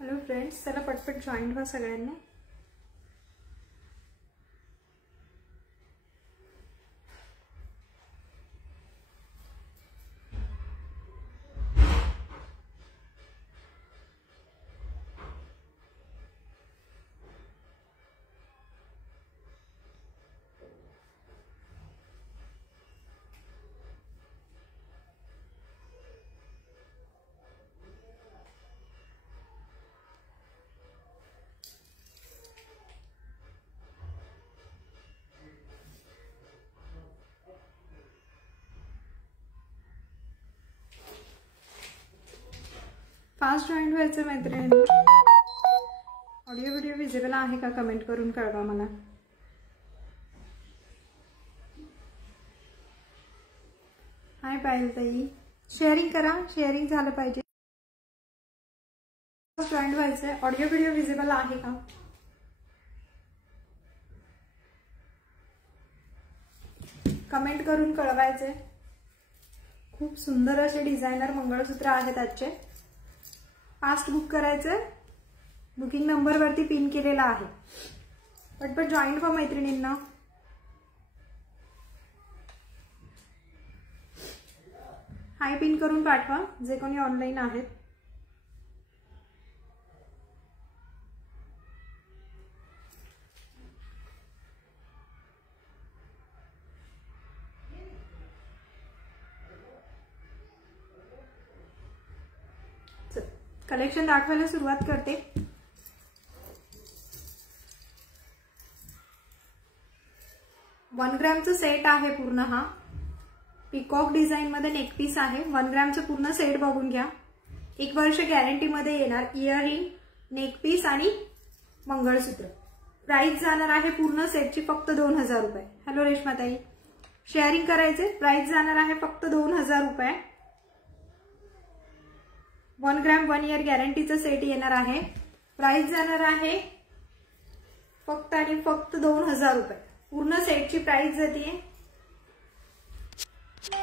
Hello friends, चला पटपट join व्हा सगळ्यांना। फास्ट जॉईन व्हायचं मैत्रिणींनो। ऑडिओ व्हिडिओ विजिबल आहे का कमेंट करून कळवा मला। हाय पायल ताई, शेअरिंग करा, शेअरिंग झालं पाहिजे। जॉईन व्हायचंय, ऑडिओ व्हिडिओ विजिबल आहे का? कमेंट करून कळवायचे। खूप सुंदर असे डिझायनर मंगळसूत्र आहेत आजचे। फास्ट बुक करायचं, बुकिंग नंबर वरती पिन केलेला आहे। पटपट जॉईन व्हा मैत्रिणींना। हाय पिन करून पाठवा जे कोणी ऑनलाईन आहेत। कलेक्शन दाखवायला सुरुवात करते। वन ग्रॅमचा सेट आहे पूर्ण। हा पिकॉक डिझाइन मध्ये नेक पीस आहे। 1 ग्रॅमचा पूर्ण सेट बघून घ्या। 1 वर्ष गॅरंटी मध्ये येणार। इयरिंग, नेक पीस आणि मंगळसूत्र। प्राइस जाणार आहे पूर्ण सेटची फक्त 2000 रुपये। हॅलो रेश्माताई, शेअरिंग करायचे। प्राइस जाणार आहे फक्त 2000 रुपये। 1 ग्रॅम 1 इयर गॅरंटीचा सेट येणार आहे। प्राइस जाणार आहे फक्त आणि फक्त 2000 रुपये। पूर्ण सेटची प्राइस जाते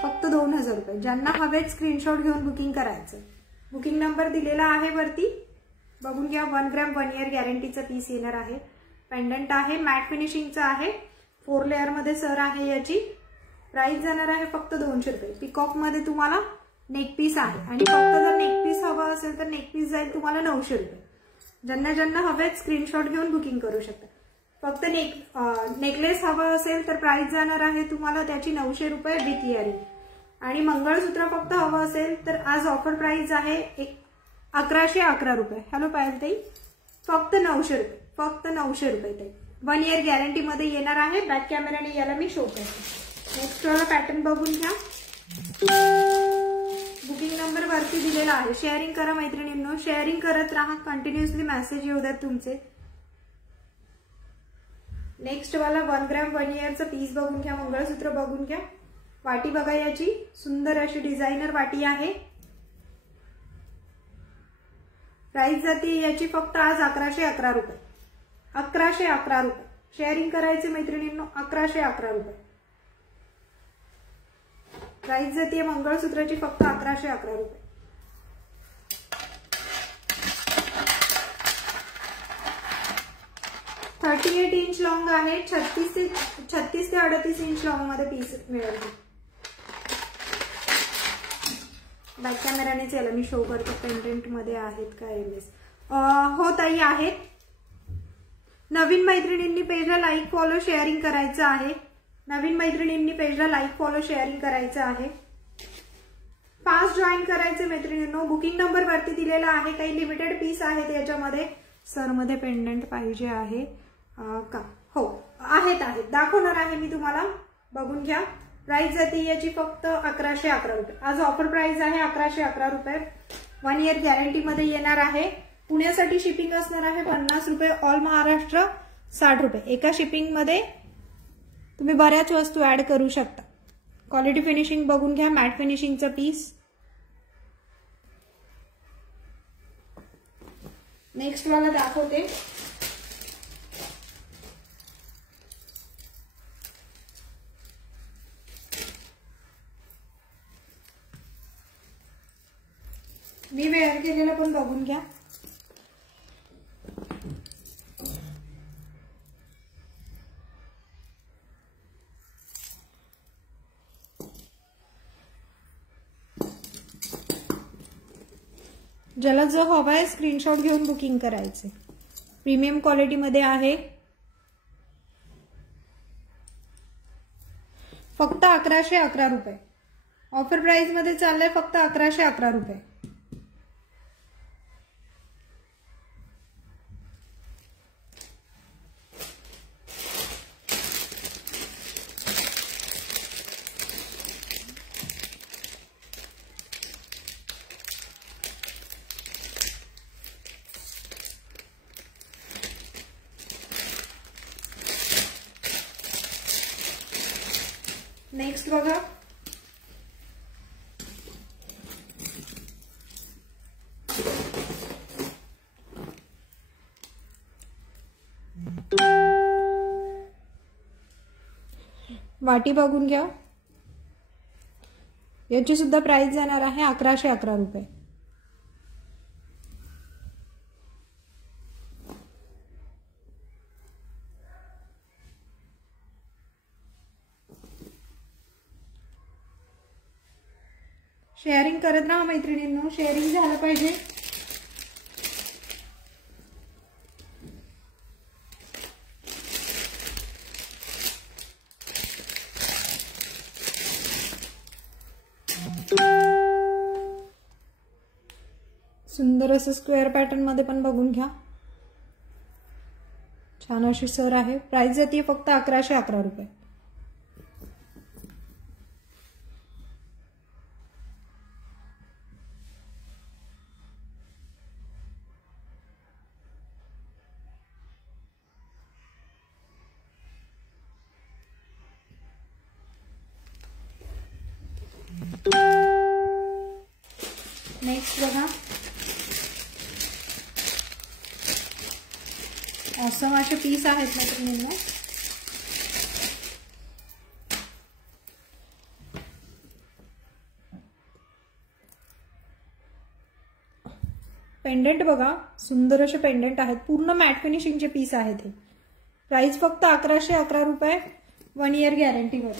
फक्त 2000 रुपये। ज्यांना हवेत स्क्रीनशॉट घेऊन बुकिंग करायचं। बुकिंग नंबर दिलेला आहे वरती, बघून घ्या। 1 ग्रॅम 1 इयर गॅरंटीचा पीस येणार आहे। पेंडंट आहे, मॅट फिनिशिंगचा आहे। 4 लेअर मध्ये सर आहे याची। प्राइस जाणार आहे फक्त 200 रुपये। पिकॉक मध्ये तुम्हाला नेक पीस आहे आणि फक्त जर नेक पीस हवा असेल तर नेक पीस जाईल तुम्हाला 900 रुपये। ज्यांना हवेत स्क्रीनशॉट घेऊन बुकिंग करू शकता। फक्त नेकलेस हवा असेल तर प्राइस जाणार आहे तुम्हाला त्याची 900 रुपये विथ इयरिंग। आणि मंगळसूत्र फक्त हवं असेल तर आज ऑफर प्राइस आहे 1111 रुपये। हॅलो पायल ताई, फक्त 900 रुपये, फक्त 900 रुपये ताई। 1 इयर गॅरंटी मध्ये येणार आहे। बॅक कॅमेराने याला मी शो करते। नेक्स्ट वाला पॅटर्न बघून घ्या। बुकिंग नंबर वरती दिलेला आहे। शेअरिंग करा मैत्रिणींनो, शेअरिंग करत राहा। कंटिन्युअसली मेसेज येऊ द्या तुमचे। नेक्स्ट वाला 1 ग्रॅम 1 इयरचा पीस बघून घ्या। मंगळसूत्र बघून घ्या। वाटी बघा याची, सुंदर अशी डिझायनर वाटी आहे। प्राइस जाते याची फक्त आज 1111 रुपये। 1111 रुपये। शेअरिंग करायचे मैत्रिणींनो, 1111 रुपये प्राइस जाते मंगळसूत्राची फक्त 1111 रुपये। $38 इंच लॉंग आहे। 36 ते 38 इंच लॉंग मध्ये पीस मिळेल। बॅक कॅमेरानेच याला मी शो करते। पेंडेंट मध्ये आहेत का एमएस? हो ताई आहेत। नवीन मैत्रिणींनी पेजला लाईक फॉलो शेअरिंग करायचं आहे। नवीन मैत्रिणींनी पेजला लाईक फॉलो शेअरिंग करायचं आहे। फास्ट जॉईन करायचे मैत्रिणींनो। बुकिंग नंबर वरती दिलेला आहे। काही लिमिटेड पीस आहेत याच्यामध्ये। सर मध्ये पेंडेंट पाहिजे आहे का? हो आहेत, दाखवणार आहे मी तुम्हाला, बघून घ्या। प्राइस जाते याची फक्त 1111 रुपये। आज ऑफर प्राइस आहे 1111 रुपये। 1 इयर गॅरंटी मध्ये येणार आहे। पुण्यासाठी शिपिंग असणार आहे 50 रुपये। ऑल महाराष्ट्र 60 रुपये। एका शिपिंग मध्ये तुम्ही बऱ्याच वस्तू ऍड करू शकता। क्वालिटी फिनिशिंग बघून घ्या। Mat फिनिशिंगचा piece. नेक्स्ट वाला दाखवते। मी वेअर केलेलं पण बघून घ्या। ज्याला जो हवा आहे स्क्रीनशॉट घेऊन बुकिंग करायचे. प्रीमियम क्वालिटी मध्ये आहे. फक्त 1111 रुपये. ऑफर प्राइस मध्ये चाललंय फक्त 1111 रुपये. नेक्स्ट बघा. वाटी बघून घ्या. याची सुद्धा प्राइस जाणार आहे 1111 रुपये. शेअरिंग करत राहा मैत्रिणींनो, शेअरिंग झालं पाहिजे. सुंदर असं स्क्वेअर पॅटर्न मध्ये पण बघून घ्या. छान अशी सर आहे. प्राइस जाते फक्त 1111 रुपये. नेक्स्ट बघा. ऑसम असे पीस आहेत मैत्रिणींनो. पेंडेंट बघा. सुंदर असे पेंडेंट आहेत. पूर्ण मॅट फिनिशिंगचे पीस आहेत हे. प्राइस फक्त 1111 रुपये. 1 इयर गॅरंटीवर.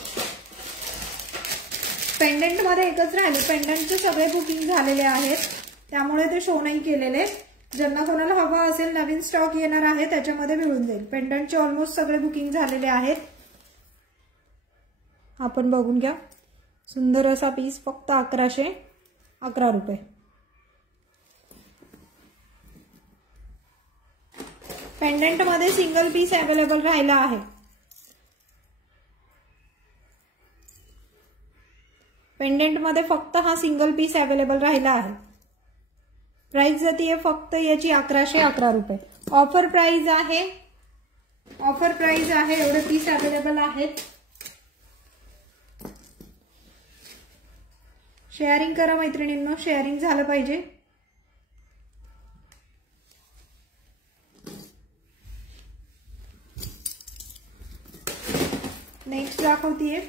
पेंडेंट मध्ये एकच राहिले. पेंडेंटचे सगळे बुकिंग झालेले आहेत त्यामुळे ते शो नाही केलेले. ज्यांना कोणाला हवा असेल नवीन स्टॉक येणार आहे त्याच्यामध्ये मिळून जाईल. पेंडंटचे ऑलमोस्ट सगळे बुकिंग झालेले आहेत. आपण बघून घ्या. सुंदर असा पीस फक्त 1111 रुपये. पेंडंट मध्ये सिंगल पीस अवेलेबल राहिला आहे. पेंडेंट मध्ये फक्त हा सिंगल पीस अवेलेबल राहिला आहे. प्राइस जाती है फक्त याची 1111 रुपये. ऑफर प्राइस आहे. ऑफर प्राइस आहे. एवढे पीस अवेलेबल आहेत. शेअरिंग करा मैत्रिणींनो, शेअरिंग झालं पाहिजे. नेक्स्ट दाखवतीये.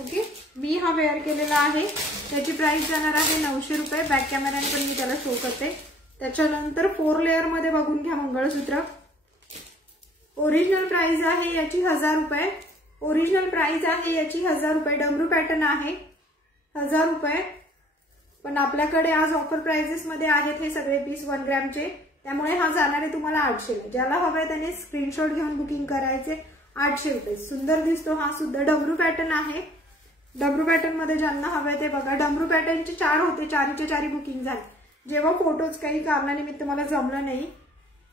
ओके. मी हा वेअर केलेला आहे. त्याची प्राइस जाणार आहे 900 रुपये. बॅक कॅमेराने पण मी त्याला शो करते. त्याच्यानंतर 4 लेअर मध्ये बघून घ्या मंगळसूत्र. ओरिजिनल प्राइस आहे याची 1000 रुपये. ओरिजिनल प्राइस आहे याची 1000 रुपये. डमरू पॅटर्न आहे 1000 रुपये. पण आपल्याकडे आज ऑफर प्राइसेस मध्ये आहेत हे सगळे पीस 1 ग्रॅमचे. त्यामुळे हा जाणार आहे तुम्हाला 800. ज्याला हवंय त्याने स्क्रीनशॉट घेऊन बुकिंग करायचे. 800 रुपये. सुंदर दिसतो हा सुद्धा. डमरू पॅटर्न आहे. डमरू पॅटर्न मध्ये ज्यांना हवंय ते बघा. डमरू पॅटर्नचे 4 होते. 4चे 4 बुकिंग झाले. जेव्हा फोटोज काही कारणानिमित्त मला जमलं नाही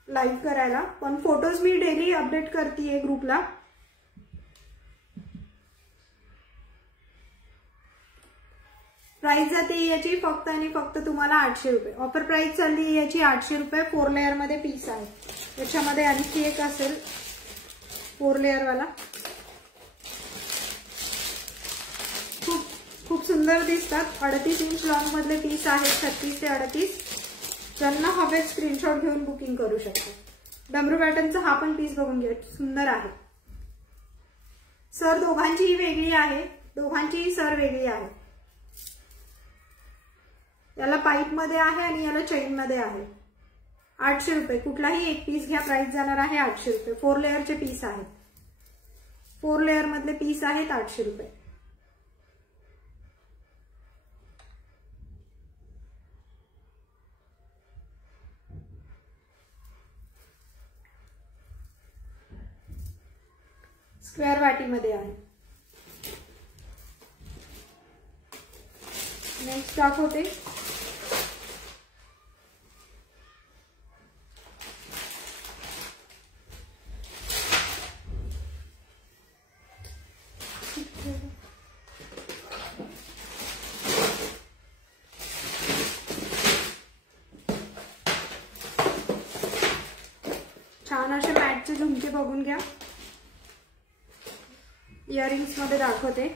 लाईव्ह करायला, पण फोटोज मी डेली अपडेट करते ग्रुपला. प्राइस जाते याची फक्त आणि फक्त तुम्हाला 800 रुपये. ऑफर प्राइस चालली याची 800 रुपये. 4 लेअर मध्ये पीस आहे. त्याच्यामध्ये आणखी एक असेल 4 लेअर वाला. खूप सुंदर दिसतात. 38 इंच लॉंग मधले पीस आहेत. 36 ते 38. ज्यांना हवे स्क्रीनशॉट घेऊन बुकिंग करू शकता. डमरू पॅटर्नचा हा पण पीस बघून घ्या. सुंदर आहे. सर दोघांचीही वेगळी आहे. दोघांचीही सर वेगळी आहे. याला पाईप मध्ये आहे आणि याला चेन मध्ये आहे. 800 रुपये. कुठलाही एक पीस घ्या. प्राइस जाणार आहे 800 रुपये. 4 लेअरचे पीस आहेत. 4 लेअर मधले पीस आहेत 800 रुपये. स्क्वेअर वाटीमध्ये आहे. नेक्स्ट दाखवते. छान असे मॅटचे झुमके बघून घ्या. इयरिंग्स मध्ये दाखवते.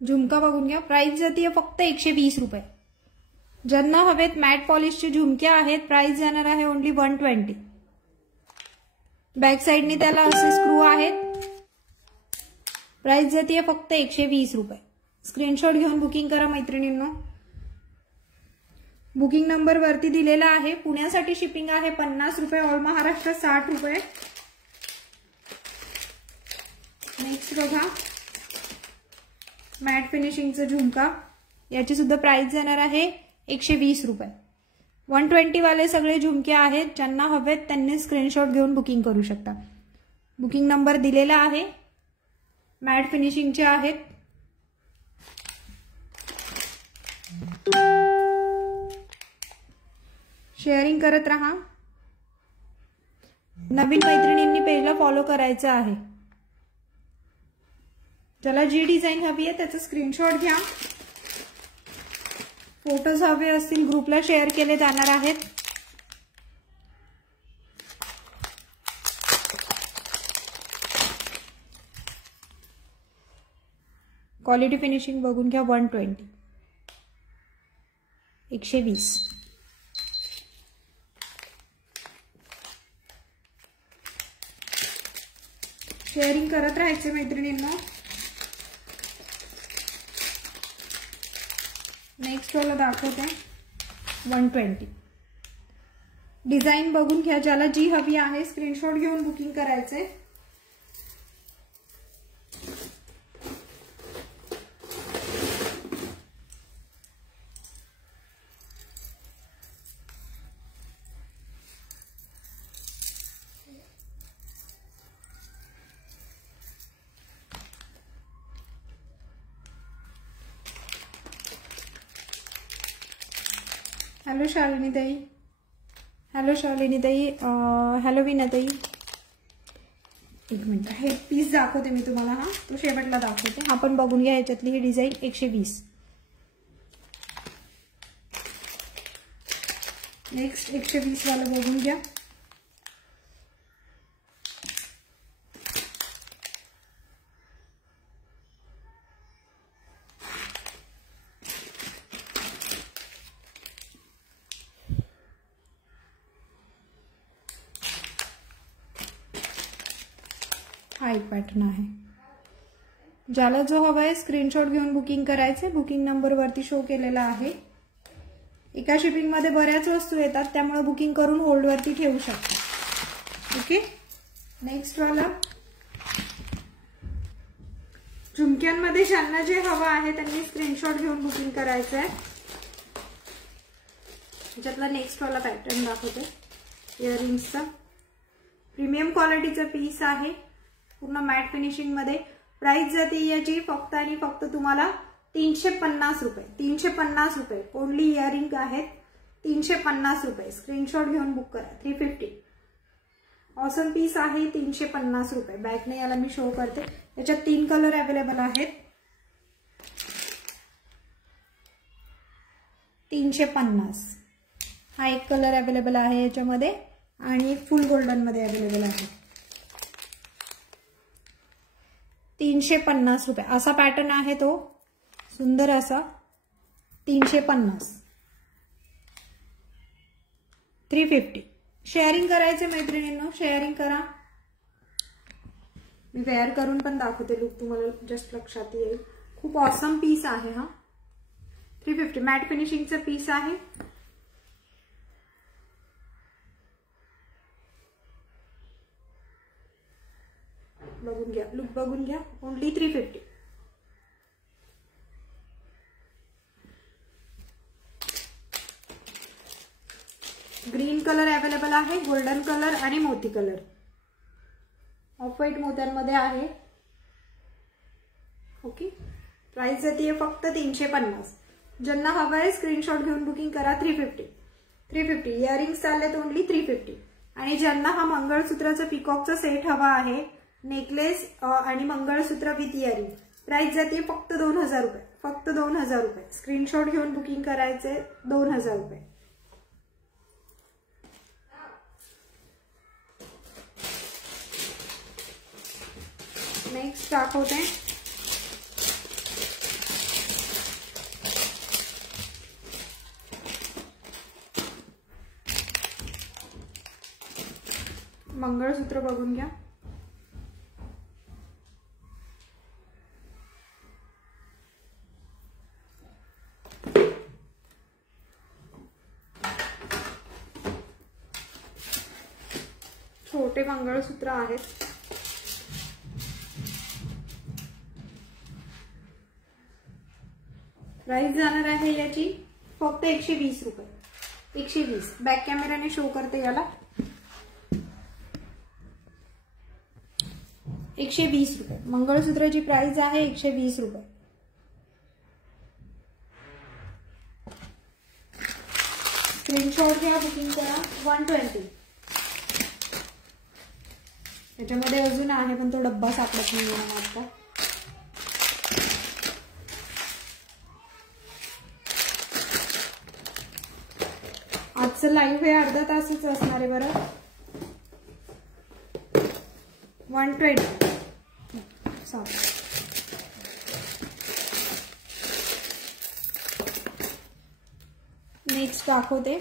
झुमका बघून घ्या. प्राइस जाते फक्त 120 रुपये. ज्यांना हवेत मॅट पॉलिशचे झुमके आहेत प्राइस जाणार आहे ओनली 120. बॅक साइडने त्याला असे स्क्रू आहेत. प्राइस जाते फक्त 120 रुपये. स्क्रीनशॉट घेऊन बुकिंग करा मैत्रिणींनो. बुकिंग नंबर वरती दिलेला आहे. पुण्यासाठी शिपिंग आहे 50 रुपये. ऑल महाराष्ट्र 60 रुपये. नेक्स्ट बघा मॅट फिनिशिंगचा झुमका. याची सुद्धा प्राइस जाणार आहे 120 रुपये. 120 वाले सगळे झुमके आहेत. ज्यांना हवेत त्यांनी स्क्रीनशॉट घेऊन बुकिंग करू शकता. बुकिंग नंबर दिलेला आहे. मॅट फिनिशिंगचे आहेत. शेअरिंग करत राहा. नवीन मैत्रिणींनी पेजला फॉलो करायचं आहे. ज्याला जी डिझाईन हवी आहे त्याचा स्क्रीनशॉट घ्या. फोटोज हवे असतील ग्रुपला शेअर केले जाणार आहेत. क्वालिटी फिनिशिंग बघून घ्या. 120 120. शेअरिंग करत राहायचे मैत्रिणींना. नेक्स्ट वाला दाखवते 120. डिझाईन बघून घ्या. ज्याला जी हवी आहे स्क्रीनशॉट घेऊन बुकिंग करायचे. हॅलो शालिनी ताई. हॅलो शालिनी ताई. हॅलो विना ताई. एक मिनिट. हे पीस दाखवते मी तुम्हाला. हा तो शेवटला दाखवते. हा पण बघून घ्या. याच्यातली ही डिझाईन 120. नेक्स्ट 120 वाला बघून घ्या. हा एक पॅटर्न आहे. ज्याला जो हवा आहे स्क्रीनशॉट घेऊन बुकिंग करायचे. बुकिंग नंबर वरती शो केलेला आहे. एका शिपिंग मध्ये बऱ्याच वस्तू येतात त्यामुळे बुकिंग करून होल्ड वरती ठेवू शकता. ओके. नेक्स्ट वाला झुमक्यांमध्ये ज्यांना जे हवं आहे त्यांनी स्क्रीनशॉट घेऊन बुकिंग करायचं आहे. त्याच्यातला नेक्स्ट वाला पॅटर्न दाखवते. इयरिंग्सचा प्रीमियम क्वालिटीचा पीस आहे. पूर्ण मॅट फिनिशिंग मध्ये. प्राइस जाते याची फक्त आणि फक्त तुम्हाला 350 रुपये. 350 रुपये. ओनली इयरिंग आहेत. 350 रुपये. स्क्रीनशॉट घेऊन बुक करा. 350. ऑसम पीस आहे. 350 रुपये. बॅकने याला मी शो करते. याच्यात 3 कलर अवेलेबल आहेत. 350. हा एक कलर अवेलेबल आहे याच्यामध्ये आणि फुल गोल्डन मध्ये अवेलेबल आहे. 350 रुपये. असा पॅटर्न आहे तो. सुंदर असा. 350. 350. शेअरिंग करायचे मैत्रिणींनो. शेअरिंग करा. मी वेअर करून पण दाखवते लुक तुम्हाला जस्ट लक्षात येईल. खूप ऑसम पीस आहे हा. 350 मॅट फिनिशिंगचा पीस आहे. बघून घ्या, लुक बघून घ्या. ओनली 350. ग्रीन कलर अवेलेबल आहे, गोल्डन कलर आणि मोती कलर. ऑफ व्हाईट मोत्यांमध्ये आहे. ओके. प्राइस जाते फक्त 350. ज्यांना हवं आहे स्क्रीनशॉट घेऊन बुकिंग करा. 350 इयरिंग्स चाललेत ओनली 350. आणि ज्यांना हा मंगळसूत्राचा पिकॉकचा सेट हवा आहे, नेकलेस आणि मंगळसूत्र विथ इयरिंग, प्राइस जाते फक्त 2000 रुपये. फक्त 2000 रुपये. स्क्रीनशॉट घेऊन बुकिंग करायचे. 2000 रुपये. नेक्स्ट दाखवते. मंगळसूत्र बघून घ्या. छोटे मंगळसूत्र आहेत. प्राइस जाणार आहे याची फक्त 120 रुपये. 120. बॅक कॅमेराने शो करते याला. 120 रुपये मंगळसूत्राची प्राइस आहे. 120 रुपये. स्क्रीनशॉट घ्या, बुकिंग करा. 120. त्याच्यामध्ये अजून आहे पण तो डब्बा सापडत नाही आहे आता. आजचं लाईव्ह हे अर्धा तासच असणार आहे बरं. 120. नेक्स्ट दाखवते.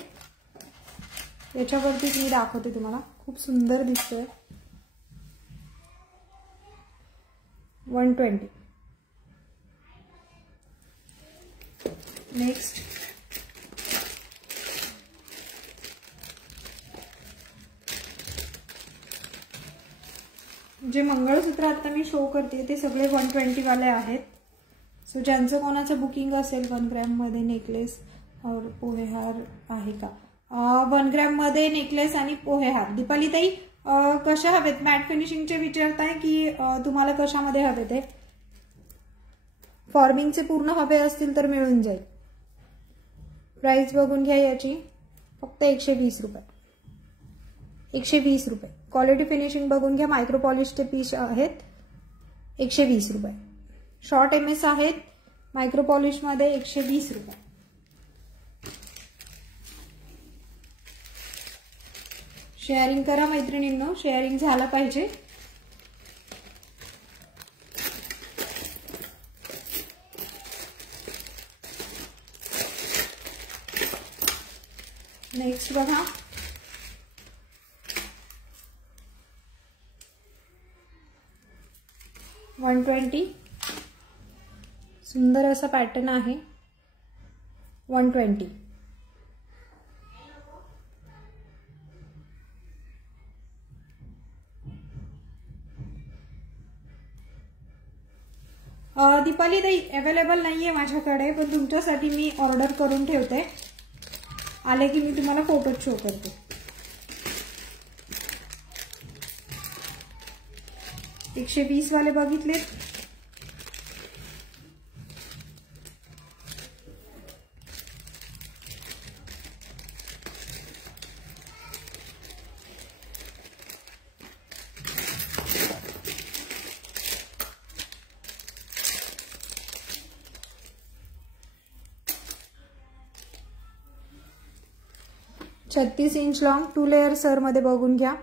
याच्यावरतीच मी दाखवते तुम्हाला. खूप सुंदर दिसतोय. 120. नेक्स्ट जे मंगळसूत्र आता मी शो करते ते सगळे 120 वाले आहेत. सो ज्यांचं कोणाचं बुकिंग असेल 1 ग्रॅम मध्ये नेकलेस और पोहेहार आहे का? 1 ग्रॅम मध्ये नेकलेस आणि पोहेहार. दीपाली ताई कशा हवेत? मॅट फिनिशिंगचे विचारताय की तुम्हाला कशामध्ये हवे ते? फॉर्मिंगचे पूर्ण हवे असतील तर मिळून जाईल. प्राइस बघून घ्या याची फक्त 120 रुपये. 120 रुपये. क्वालिटी फिनिशिंग बघून घ्या. मायक्रो पॉलिशचे पीस आहेत. 120 रुपये. शॉर्ट MS आहेत मायक्रो पॉलिश मध्ये. 120 रुपये. शेअरिंग करा मैत्रिणींनो, शेअरिंग झाला पाहिजे. नेक्स्ट बघा. $120. सुंदर असा पॅटर्न आहे. 120. दीपाली ताई अवेलेबल नाहीये माझ्याकडे, पण तुमच्यासाठी मी ऑर्डर करून ठेवते. आले की मी तुम्हाला फोटो शो करते. $120 वाले बघितले. $36 इंच लॉंग 2 लेयर सर मध्ये बघून घ्या.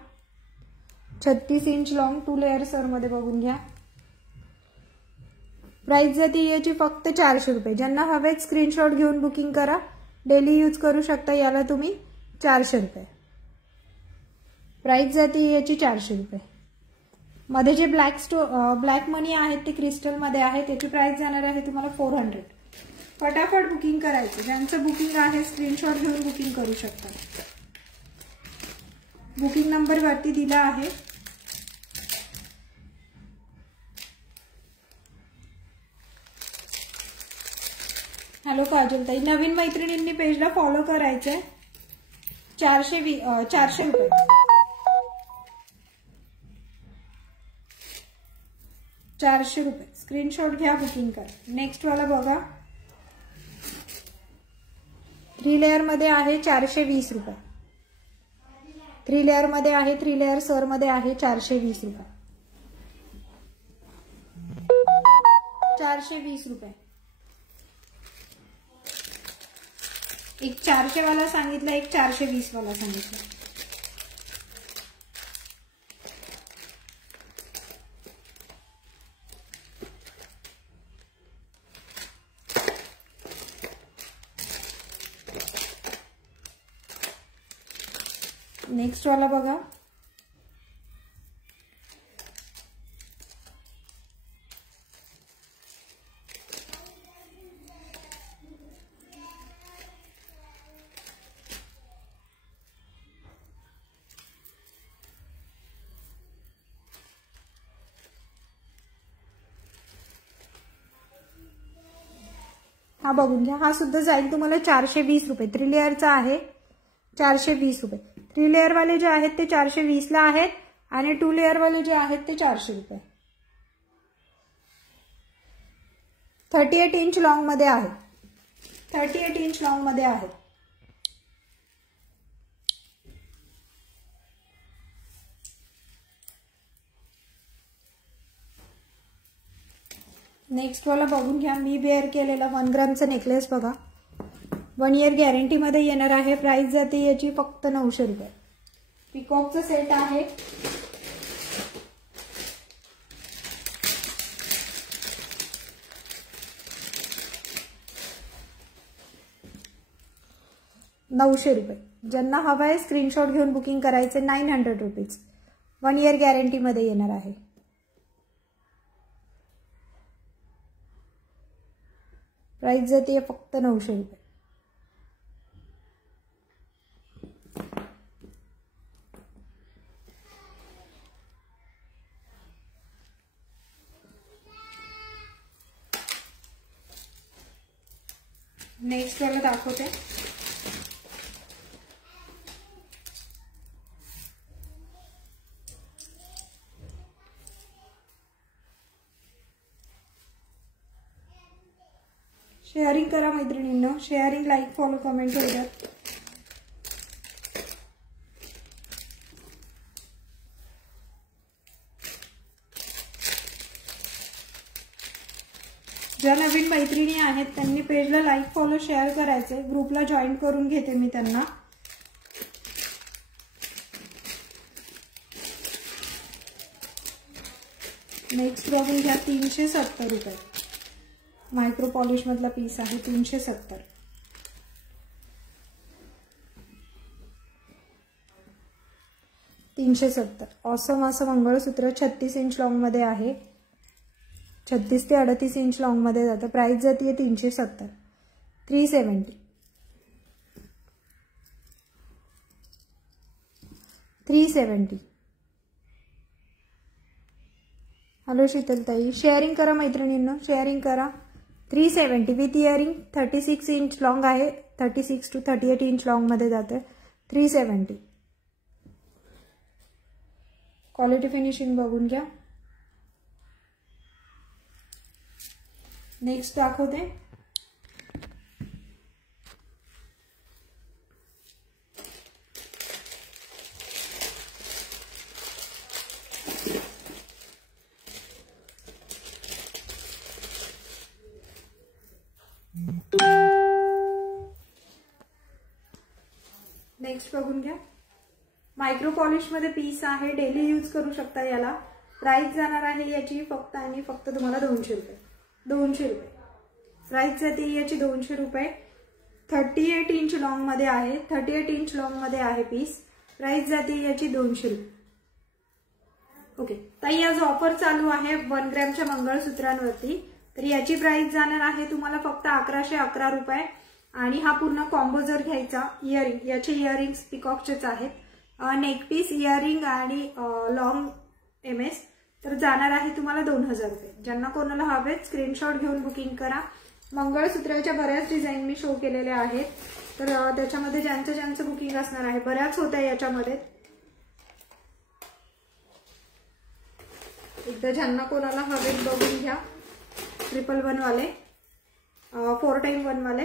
36 इंच लॉंग 2 लेयर सर मध्ये बघून घ्या. प्राइस जाते याची फक्त 400 रुपये. ज्यांना हवेत स्क्रीनशॉट घेऊन बुकिंग करा. डेली यूज करू शकता याला तुम्ही. 400 रुपये. प्राइस जाते याची 400 रुपये. मध्ये जे ब्लॅक मनी आहेत ते क्रिस्टल मध्ये आहे, त्याची प्राइस जाणार आहे तुम्हाला 400. फटाफट बुकिंग करायचं. ज्यांचं बुकिंग आहे स्क्रीनशॉट घेऊन बुकिंग करू शकता. बुकिंग नंबर वरती दिला आहे. हॅलो काजल ताई, नवीन मैत्रिणींनी पेजला फॉलो करायचंय. 400 रुपये. 400 रुपये. स्क्रीनशॉट घ्या, बुकिंग करा. नेक्स्ट वाला बघा. 3 लेअर मध्ये आहे 420 रुपये. 3 लेअर मध्ये आहे, 3 लेअर सर मध्ये आहे 420 रुपये. 420 रुपये. एक 400 वाला सांगितलं, एक 420 वाला सांगितलं. नेक्स्ट वाला बघा. हा बघून घ्या. हा सुद्धा जाईल तुम्हाला 420 रुपये. 3 लेअरचा आहे 420 रुपये. 3 लेअर वाले जे आहेत ते 420 ला आहेत आणि 2 लेअर वाले जे आहेत ते 400 रुपये. 38 इंच लॉंग मध्ये आहे. 38 इंच लॉंग मध्ये आहे. नेक्स्ट वाला बघून घ्या. मी वेअर केलेला 1 ग्रामचा नेकलेस बघा. 1 इयर गॅरंटी मध्ये येणार आहे. प्राइस जाते याची फक्त 900 रुपये. पिकॉकचा सेट आहे. ₹900. ज्यांना हवा आहे स्क्रीनशॉट घेऊन बुकिंग करायचे. 900 रुपीज. 1 इयर गॅरंटी मध्ये येणार आहे. प्राइस जाते फक्त 900 रुपये. नेक्स्ट वाला दाखवते. शेअरिंग करा मैत्रिणींनो. शेअरिंग, लाईक, फॉलो, कमेंट होऊ द्या. ज्या नवीन मैत्रिणी आहेत त्यांनी पेजला लाईक, फॉलो, शेअर करायचे. ग्रुपला जॉईन करून घेते मी त्यांना. नेक्स्ट बघून घ्या. 370 रुपये. मायक्रो पॉलिश मधला पीस आहे. 370. ऑसम असं मंगळसूत्र 36 इंच लॉंग मध्ये आहे. 36 ते 38 इंच लॉंग मध्ये जातं. प्राइस जाते 370. 370. 370. हॅलो शीतलताई, शेअरिंग करा मैत्रिणींनो. शेअरिंग करा. 370 विथ इयरिंग. 36 इंच लॉंग आहे. 36 to 38 इंच लॉंग मध्ये जाते. 370. क्वालिटी फिनिशिंग बघून घ्या. नेक्स्ट दाखवते. नेक्स्ट बघून घ्या. मायक्रो पॉलिश मध्ये पीस आहे. डेली यूज करू शकता याला. प्राइस जाणार आहे याची फक्त आणि फक्त तुम्हाला 200 रुपये. 200 रुपये. प्राइस जाते याची 200 रुपये. 38 इंच लॉंग मध्ये आहे. 38 इंच लॉंग मध्ये आहे पीस. प्राइस जाते याची 200 रुपये. ओके ताई, आज ऑफर चालू आहे 1 ग्रॅमच्या मंगळसूत्रांवरती. तर याची प्राइस जाणार आहे तुम्हाला फक्त 1111 रुपये. आणि हा पूर्ण कॉम्बो जर घ्यायचा इयरिंग, याचे इयरिंग्स पिकॉकचेच आहेत, नेक पीस, इयरिंग आणि लॉंग MS, तर जाणार आहे तुम्हाला 2000 रुपये. ज्यांना कोणाला हवे स्क्रीनशॉट घेऊन बुकिंग करा. मंगळसूत्राच्या बऱ्याच डिझाईन मी शो केलेल्या आहेत, तर त्याच्यामध्ये ज्यांचं बुकिंग असणार आहे, बऱ्याच होत्या याच्यामध्ये. एकदा ज्यांना कोणाला हवे बघून घ्या. 111 वाले, 4x1 वाले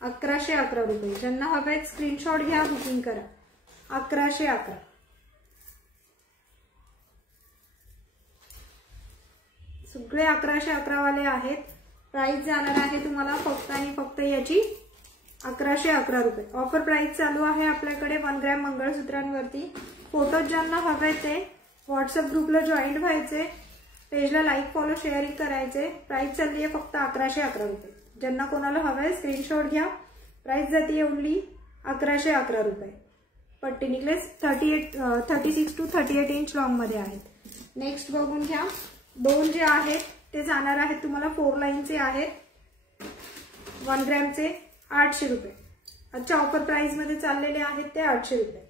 1111 रुपये. ज्यांना हवे स्क्रीनशॉट घ्या, बुकिंग करा. 1111. सगळे 1111 वाले आहेत. प्राइस जाणार आहे तुम्हाला फक्त आणि फक्त याची 1111 रुपये. ऑफर प्राइस चालू आहे आपल्याकडे 1 ग्रॅम मंगळसूत्रांवरती. फोटो ज्यांना हवे ते व्हॉट्सअप ग्रुपला जॉईन व्हायचे, पेजला लाईक फॉलो शेअरिंग करायचे. प्राइस चालली आहे फक्त 1111 रुपये. ज्यांना कोणाला हवंय स्क्रीनशॉट घ्या. प्राइस जाते ओनली 1111 रुपये. पट्टी नेकलेस 36 to 38 इंच लॉंग मध्ये आहेत. नेक्स्ट बघून घ्या. 2 जे आहेत ते जाणार आहेत तुम्हाला 4 लाईनचे आहेत. 1 ग्रॅमचे 800 रुपये. आजच्या ऑफर प्राइस मध्ये चाललेले आहेत ते 800 रुपये.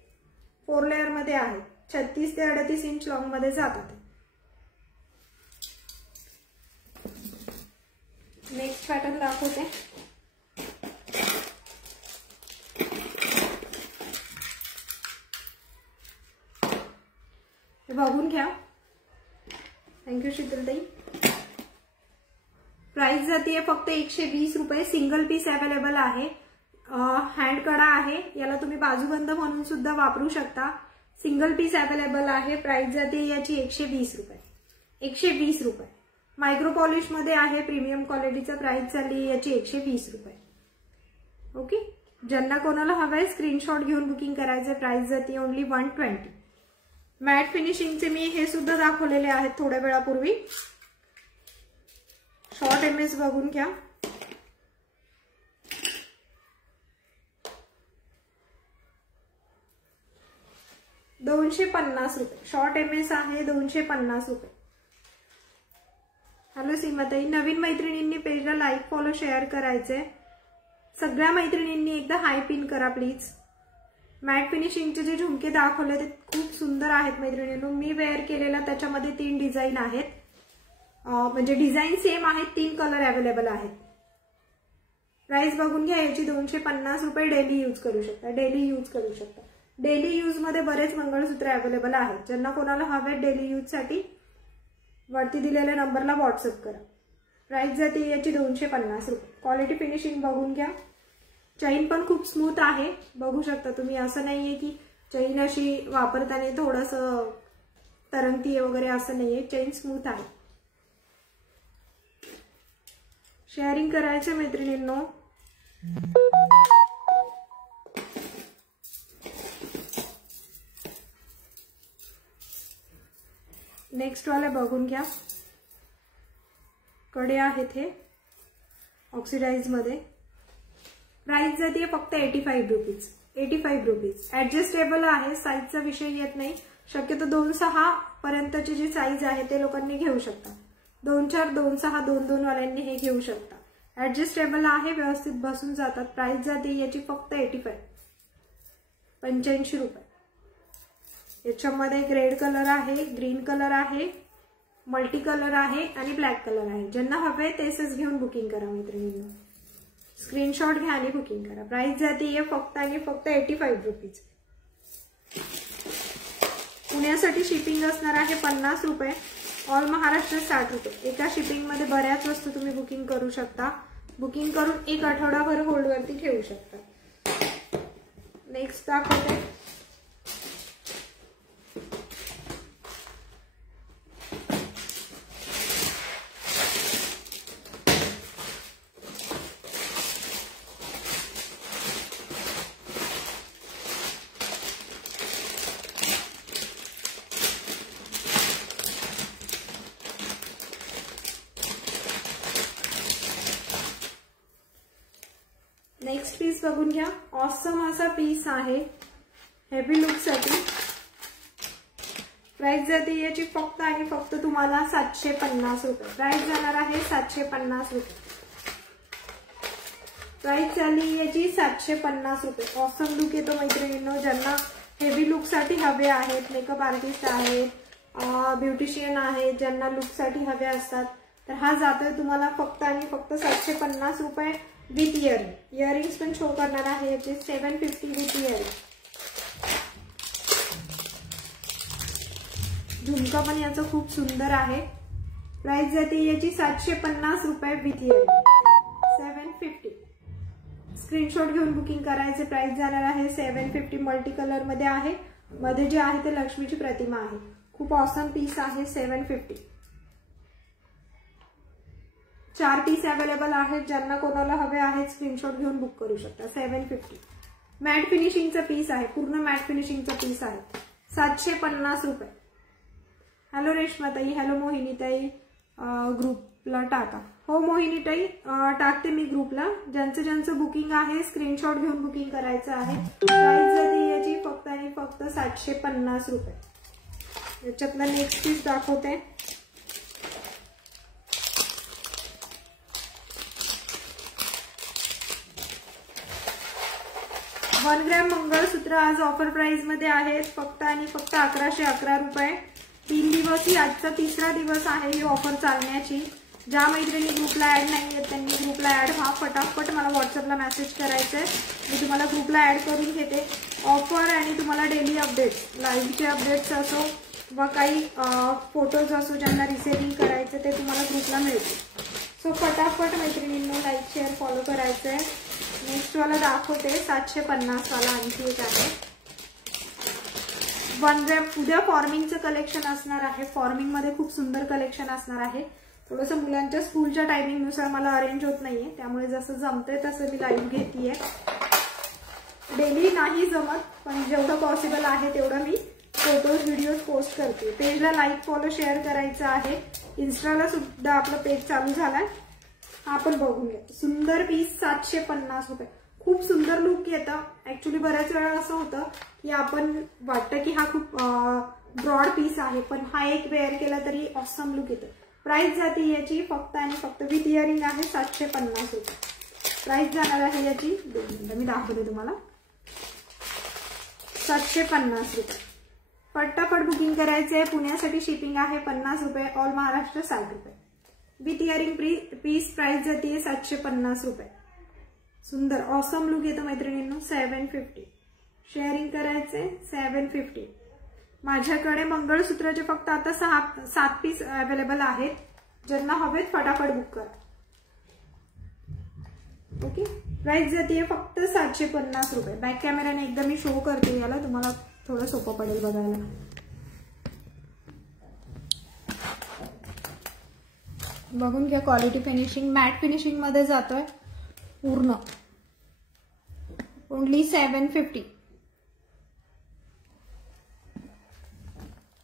4 लेअर मध्ये आहेत. 36 ते 38 इंच लॉंग मध्ये जातात. नेक्स्ट पॅटर्न दाखवते. हे बघून घ्या. थँक्यू शीतलताई. प्राइस जाते फक्त 120 रुपये. सिंगल पीस अवेलेबल आहे. हँड कडा आहे, याला तुम्ही बाजूबंद म्हणून सुद्धा वापरू शकता. सिंगल पीस अवेलेबल आहे. प्राइस जाते याची 120 रुपये. 120 रुपये. मायक्रो पॉलिश मध्ये आहे, प्रीमियम क्वालिटीचा. प्राइस चालली याची 120 रुपये. ओके. ज्यांना कोणाला हवंय स्क्रीनशॉट घेऊन बुकिंग करायचे. प्राइस जाते ओनली 120. मॅट फिनिशिंगचे मी हे सुद्धा दाखवलेले आहेत थोड्या वेळापूर्वी. शॉर्ट MS बघून घ्या. $250 रुपये. शॉर्ट MS आहे 250 रुपये. हॅलो सीमाताई. नवीन मैत्रिणींनी पेजला लाईक फॉलो शेअर करायचे. सगळ्या मैत्रिणींनी एकदा हाय पिन करा प्लीज. मॅट फिनिशिंगचे जे झुमके दाखवले ते खूप सुंदर आहेत मैत्रिणींनो. मी वेअर केलेला त्याच्यामध्ये 3 डिझाईन आहेत. म्हणजे डिझाईन सेम आहेत. 3 कलर अवेलेबल आहेत. प्राइस बघून घ्या. याची 250 रुपये. डेली यूज करू शकता. डेली यूज करू शकता. डेली यूज मध्ये बरेच मंगळसूत्र अवेलेबल आहेत. ज्यांना कोणाला हवे डेली यूज साठी वरती दिलेल्या नंबरला व्हॉट्सअप करा. प्राइस जाते याची 250 रुपये. क्वालिटी फिनिशिंग बघून घ्या. चैन पण खूप स्मूथ आहे. बघू शकता तुम्ही. असं नाहीये की चैन अशी वापरताना थोडंसं तरंगतीये वगैरे, असं नाहीये. चैन स्मूथ आहे. शेअरिंग करायचं मैत्रिणींनो. नेक्स्ट वाले बघून घ्या. कडे आहेत हे ऑक्सिडाइज मध्ये. प्राइस जाते फक्त 85 रुपीज. 85 रुपीज. ऍडजस्टेबल आहे. साईजचा विषय येत नाही. शक्यतो 2-6 पर्यंतची जी साईज आहे ते लोकांनी घेऊ शकता. 2-4, 2-6, 2-2 वाल्यांनी हे घेऊ शकता. ऍडजस्टेबल आहे. व्यवस्थित बसून जातात. प्राइस जाते याची फक्त 85 रुपये. याच्यामध्ये एक रेड कलर आहे, ग्रीन कलर आहे, मल्टी कलर आहे आणि ब्लॅक कलर आहे. ज्यांना हवे तेच घेऊन बुकिंग करा मैत्रिणींनो. स्क्रीनशॉट घ्या आणि बुकिंग करा. प्राइस जाते फक्त आणि फक्त 85 रुपीज. पुण्यासाठी शिपिंग असणार आहे 50 रुपये. ऑल महाराष्ट्र 60 रुपये. एका शिपिंग मध्ये बऱ्याच वस्तू तुम्ही बुकिंग करू शकता. बुकिंग करून 1 आठवडाभर होल्डवरती ठेवू शकता. नेक्स्ट दाखवते. नेक्स्ट पीस बघून घ्या. ऑसम असा पीस आहे हेवी लुक साठी. प्राइस जाते याची फक्त आणि फक्त तुम्हाला 750 रुपये. प्राइस जाणार आहे 750 रुपये. प्राइस झाली याची 750 रुपये. ऑसम लुक येतो मैत्रिणींनो. ज्यांना हेवी लुक साठी हवे आहेत, मेकअप आर्टिस्ट आहेत, ब्युटिशियन आहेत, ज्यांना लुक साठी हवे असतात, तर हा जातोय तुम्हाला फक्त आणि फक्त 750 रुपये विथ इयरिंग. इयरिंग्स पण शो करणार आहे याचे 750 विथ इयरिंग. झुमका पण याचं खूप सुंदर आहे. प्राइस जाते याची 750 रुपये विथ इयरिंग. 750. स्क्रीनशॉट घेऊन बुकिंग करायचे. प्राइस जाणार आहे 750. मल्टी कलर मध्ये आहे. मध्ये जे आहे ते लक्ष्मीची प्रतिमा आहे. खूप ऑसम पीस आहे. 750. 4 पीस अवेलेबल आहेत. ज्यांना कोणाला हवे आहेत स्क्रीनशॉट घेऊन बुक करू शकता. 750. मॅट फिनिशिंगचा पीस आहे. पूर्ण मॅट फिनिशिंगचा पीस आहे. 750 रुपये. हॅलो रेश्माताई, हॅलो मोहिनीताई, ग्रुपला टाका. हो मोहिनीताई, टाकते मी ग्रुपला. ज्यांचं ज्यांचं बुकिंग आहे स्क्रीनशॉट घेऊन बुकिंग करायचं आहे. प्राइस जाते याची फक्त आणि फक्त 750 रुपये. याच्यातला नेक्स्ट पीस दाखवते. वन ग्रॅम मंगळसूत्र आज ऑफर प्राइस मध्ये आहेत. फक्त आणि फक्त 1111 रुपये. 3 दिवस ही आजचा 3रा दिवस आहे ही ऑफर चालण्याची. ज्या मैत्रिणी ग्रुपला ऍड नाही आहेत त्यांनी ग्रुपला ऍड व्हा. फटाफट मला व्हॉट्सअपला मेसेज करायचंय. मी तुम्हाला ग्रुपला ऍड करून घेते. ऑफर आणि तुम्हाला डेली अपडेट्स, लाईव्हचे अपडेट्स असो व काही फोटोज असो ज्यांना रिसेलिंग करायचं ते तुम्हाला ग्रुपला मिळतील. सो फटाफट मैत्रिणींनो लाईक शेअर फॉलो करायचंय. नेक्स्ट वाला दाखवते 750 वाला आणखी एक आहे. 1 ग्रॅम. उद्या फॉर्मिंगचं कलेक्शन असणार आहे. फॉर्मिंग मध्ये खूप सुंदर कलेक्शन असणार आहे. थोडंसं मुलांच्या स्कूलच्या टायमिंग नुसार मला अरेंज होत नाहीये, त्यामुळे जसं जमतंय तसं मी लाईव्ह घेतीये. डेली नाही जमत, पण जेवढं पॉसिबल आहे तेवढं मी फोटोज व्हिडिओज पोस्ट करते. पेजला लाईक फॉलो शेअर करायचं आहे. इन्स्टाला सुद्धा आपलं पेज चालू झालाय. आपण बघून घ्या. सुंदर पीस 750 रुपये. खूप सुंदर लुक येतं. ऍक्च्युली बऱ्याच वेळा असं होतं की आपण वाटतं की हा खूप ब्रॉड पीस आहे, पण हा एक वेअर केला तरी ऑसम लुक येतं. प्राइस जाते याची फक्त आणि फक्त विथ इयरिंग आहे 750 रुपये. प्राइस जाणार आहे याची 2 मिनिटं मी दाखवते तुम्हाला. 750 रुपये. पटापट बुकिंग करायचंय. पुण्यासाठी शिपिंग आहे 50 रुपये. ऑल महाराष्ट्र 60 रुपये. विथ इयरिंग पीस प्राइस जाते 750 रुपये. सुंदर ऑसम लुक येतो मैत्रिणींनो. 750. शेअरिंग करायचे. 750. माझ्याकडे मंगळसूत्राचे फक्त आता 7 पीस अवेलेबल आहेत. ज्यांना हवेत फटाफट बुक करा. ओके. प्राइस जाते फक्त 750 रुपये. बॅक कॅमेराने एकदा मी शो करते याला, तुम्हाला थोडं सोपं पडेल बघायला. बघून घ्या. क्वालिटी फिनिशिंग मॅट फिनिशिंग मध्ये जातोय पूर्ण. ओनली 750.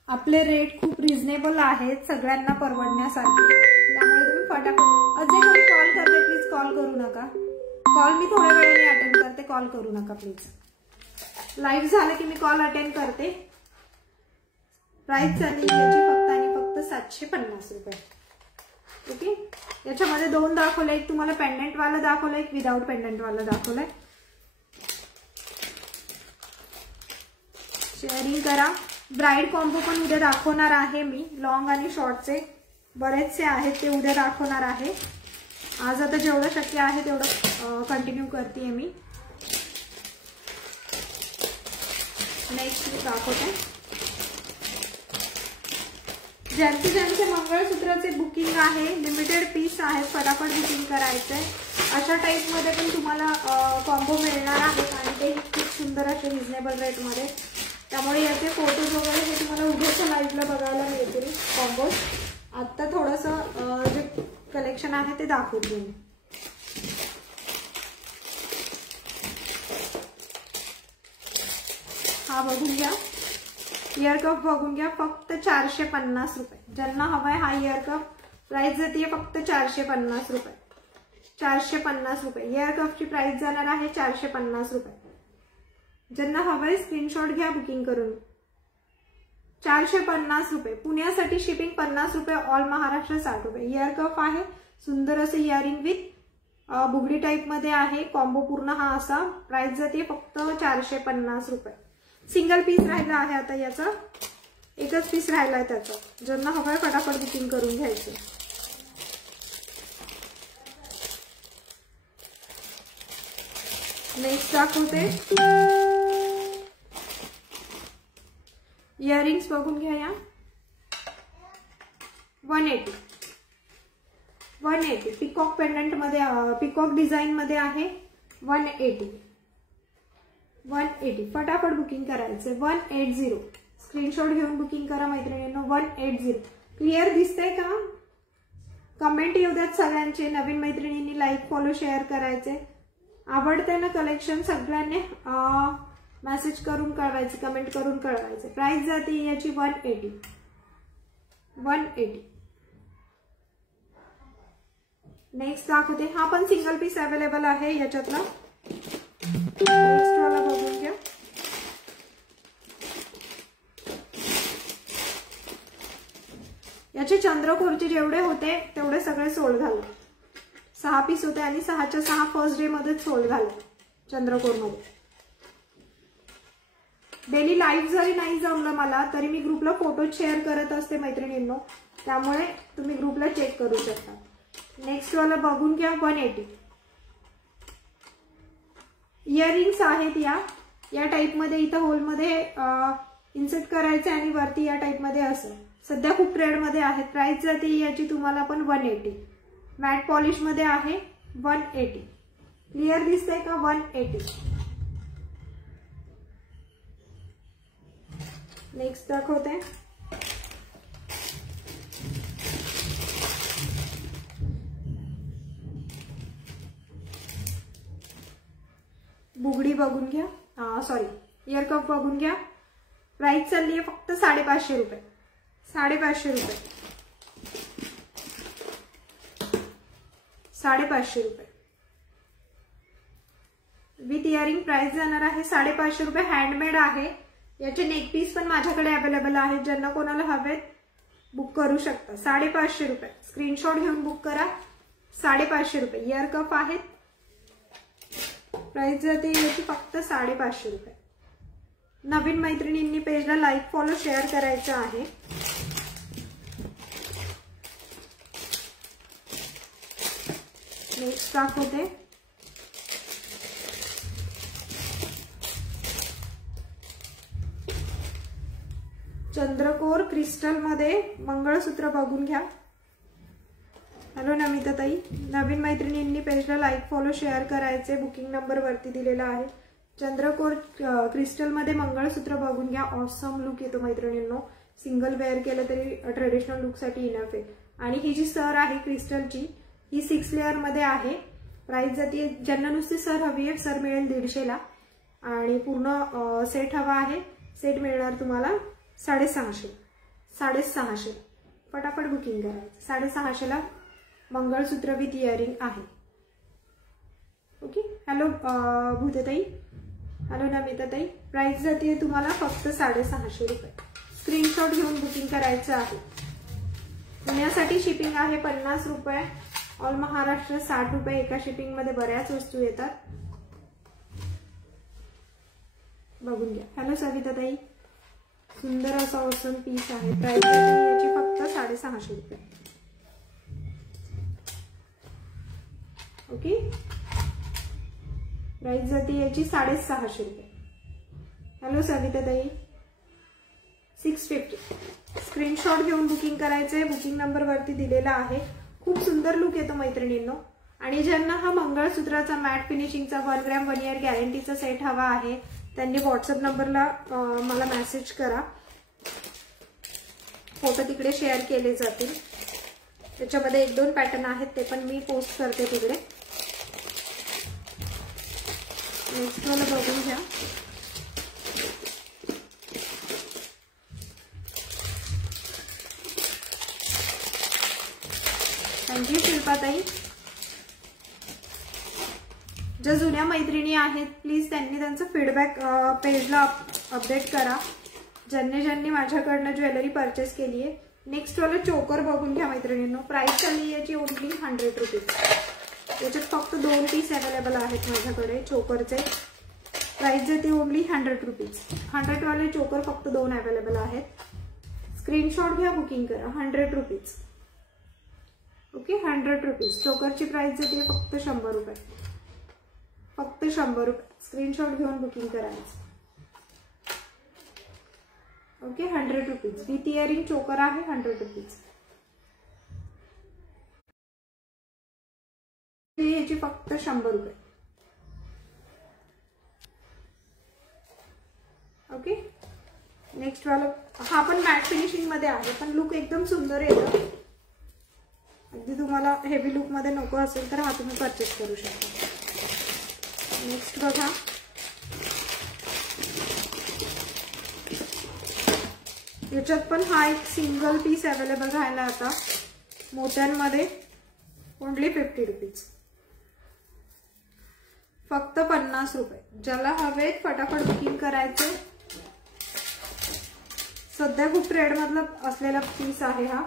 आपले रेट खूप रिझनेबल आहेत, सगळ्यांना परवडण्यासारखे. त्यामुळे तुम्ही फटाफट. जे कोणी कॉल करते प्लीज कॉल करू नका. कॉल मी थोड्या वेळाने अटेंड करते. कॉल करू नका प्लीज. लाईव्ह झालं की मी कॉल अटेंड करते. प्राइस चालली याची फक्त आणि फक्त 750 रुपये. ओके. याच्यामध्ये 2 दाखवले. एक तुम्हाला पेंडंट वाला दाखवलं, एक विदाउट पेंडंट वाला दाखवलंय. शेअरिंग करा. ब्राइड कॉम्बो पण उद्या दाखवणार आहे मी. लॉंग आणि शॉर्टचे बरेचसे आहेत ते उद्या दाखवणार आहे. आज आता जेवढं शक्य आहे तेवढं कंटिन्यू करते मी. नेक्स्ट दाखवते. ज्यांचे मंगळसूत्राचे बुकिंग आहे, लिमिटेड पीस आहे, फटाफट बुकिंग करायचंय. अशा टाईप मध्ये पण तुम्हाला कॉम्बो मिळणार आहेत आणि ते खूप सुंदर असे रिझनेबल रेट मध्ये. त्यामुळे याचे फोटोज वगैरे हे तुम्हाला उद्याच्या लाईव्हला बघायला मिळतील कॉम्बोज. आता थोडंसं जे कलेक्शन आहे ते दाखवते मी. हा बघून घ्या. इयर कप बघून घ्या. फक्त 450 रुपये. ज्यांना हवाय हा इयर कप. प्राइस जाते फक्त 450 रुपये. 450 रुपये. इयर कपची प्राइस जाणार आहे 450 रुपये. ज्यांना हवंय स्क्रीनशॉट घ्या बुकिंग करून. 450 रुपये. पुण्यासाठी शिपिंग 50 रुपये, ऑल महाराष्ट्र 60 रुपये. इयर कफ आहे, सुंदर असं इयरिंग विथ बुगडी टाइप मध्ये आहे. कॉम्बो पूर्ण हा असा. प्राइस जाते फक्त 450 रुपये. सिंगल पीस राहिला आहे आता याचा, एकच पीस राहिला आहे त्याचा. ज्यांना हवंय फटाफट बुकिंग करून घ्यायचं. नेक्स्ट दाखवते. इयरिंग्स बघून घ्या या. 180 पिकॉक पेंडंट मध्ये, पिकॉक डिझाईन मध्ये आहे. 180 फटाफट बुकिंग करायचं. 180 स्क्रीनशॉट घेऊन बुकिंग करा मैत्रिणींनो. 180 क्लिअर दिसतंय का? कमेंट येऊ द्यात सगळ्यांचे. नवीन मैत्रिणींनी लाईक फॉलो शेअर करायचे. आवडते ना कलेक्शन सगळ्यांनी मेसेज करून कळवायचे, कमेंट करून कळवायचे. प्राइस जाते याची 180. नेक्स्ट दाखवते. हा पण सिंगल पीस अवेलेबल आहे याच्यातला. नेक्स्ट वाला बघून घ्या. याचे चंद्रकोरचे जेवढे होते तेवढे सगळे सोल्ड झाले. 6 पीस होते आणि 6च्या 6 फर्स्ट डे मध्येच सोल्ड झाले चंद्रकोर मध्ये. डेली लाईव्ह जरी नाही जमलं मला तरी मी ग्रुपला फोटो शेअर करत असते मैत्रिणींनो, त्यामुळे तुम्ही ग्रुपला चेक करू शकता. नेक्स्ट वाला बघून घ्या. 180 इयरिंग्स आहेत या टाइप मध्ये. इथं होल मध्ये इन्सर्ट करायचे आणि वरती या टाइप मध्ये असं. सध्या खूप ट्रेड मध्ये आहेत. प्राइस जाते याची तुम्हाला पण 180. मॅट पॉलिश मध्ये आहे. 180 क्लिअर दिसतंय का? 180. नेक्स्ट दाखवते. बुगडी बघून घ्या. सॉरी इयर कप बघून घ्या. प्राइस चालली आहे फक्त 550 रुपये. 550 रुपये. 550 रुपये विथ इयरिंग. प्राइस जाणार आहे 550 रुपये. हँडमेड आहे. याचे नेक पीस पण माझ्याकडे अवेलेबल आहेत. ज्यांना कोणाला हवेत बुक करू शकता. 550 रुपये. स्क्रीनशॉट घेऊन बुक करा. 550 रुपये. इयर कप आहेत. प्राइस जाते याची फक्त 550 रुपये. नवीन मैत्रिणींनी पेजला लाईक फॉलो शेअर करायचं आहे. नेक्स्ट दाखवते. चंद्रकोर क्रिस्टल मध्ये मंगळसूत्र बघून घ्या. हॅलो नमिता ताई. नवीन मैत्रिणींनी पेजला लाईक फॉलो शेअर करायचे. बुकिंग नंबर वरती दिलेला आहे. चंद्रकोर क्रिस्टल मध्ये मंगळसूत्र बघून घ्या. ऑसम लुक येतो मैत्रिणींनो. सिंगल वेअर केलं तरी ट्रेडिशनल लुक साठी इनफ आहे. आणि ही जी सर आहे क्रिस्टलची ही 6 लेअर मध्ये आहे. प्राइस जाते ज्यांना नुसती सर हवी आहे सर मिळेल 150 ला. आणि पूर्ण सेट हवा आहे. सेट मिळणार तुम्हाला 650. फटाफट बुकिंग करायचं. 650 ला मंगळसूत्र विथ इयरिंग आहे. ओके. हॅलो भूतेताई. हॅलो नमिताताई. प्राइस जाते तुम्हाला फक्त 650 रुपये. स्क्रीनशॉट घेऊन बुकिंग करायचं आहे. पुण्यासाठी शिपिंग आहे 50 रुपये. ऑल महाराष्ट्र 60 रुपये. एका शिपिंग मध्ये बऱ्याच वस्तू येतात. बघून घ्या. हॅलो सविताताई. सुंदर असा ऑसम पीस आहे. प्राइस याची फक्त 650 रुपये. ओके. प्राइस जाते याची 650 रुपये. हॅलो सविताताई. 650. स्क्रीनशॉट घेऊन बुकिंग करायचंय. बुकिंग नंबर वरती दिलेला आहे. खूप सुंदर लुक येतो मैत्रिणींनो. आणि ज्यांना हा मंगळसूत्राचा मॅट फिनिशिंगचा 1 ग्रॅम 1 इयर गॅरंटीचा सेट हवा आहे त्यांनी व्हॉट्सअप नंबरला मला मेसेज करा. फोटो तिकडे शेअर केले जातील. त्याच्यामध्ये 1-2 पॅटर्न आहेत ते पण मी पोस्ट करते तिकडे. नेक्स्ट मला बघून घ्या. थँक्यू शिल्पाताई. ज्या जुन्या मैत्रिणी आहेत प्लीज त्यांनी त्यांचं फीडबॅक पेजला अपडेट करा. ज्यांनी माझ्याकडनं ज्वेलरी परचेस केली आहे. नेक्स्ट वाला चोकर बघून घ्या मैत्रिणींनो. प्राइस चालली याची ओनली 100 रुपीज. याच्यात फक्त 2 पीस अवेलेबल आहेत माझ्याकडे चोकरचे. प्राइस जाते ओनली 100 रुपीज. 100 वाले चोकर फक्त 2 अवेलेबल आहेत. स्क्रीनशॉट घ्या, बुकिंग करा. 100 रुपीज. Okay, 100 rupees. चोकरची प्राइस जाते फक्त 100 रुपये. फक्त 100 रुपये. स्क्रीनशॉट घेऊन बुकिंग करायचं. Okay, 100 rupees. विथ इयरिंग चोकर आहे 100 रुपीज. याची फक्त 100 रुपये. ओके, नेक्स्ट वाला हा पण मॅट फिनिशिंग मध्ये आहे, पण लुक एकदम सुंदर येतो. अगदी तुम्हाला हेवी लुक मध्ये नको असेल तर हा तुम्ही परचेस करू शकता. नेक्स्ट बघा, याच्यात पण हा एक सिंगल पीस अवेलेबल राहिला आता मोत्यांमध्ये. Only 50 rupees. फक्त 50 रुपये. ज्याला हवे फटाफट बुकिंग करायचे. सध्या खूप ट्रेड मधला असलेला पीस आहे हा.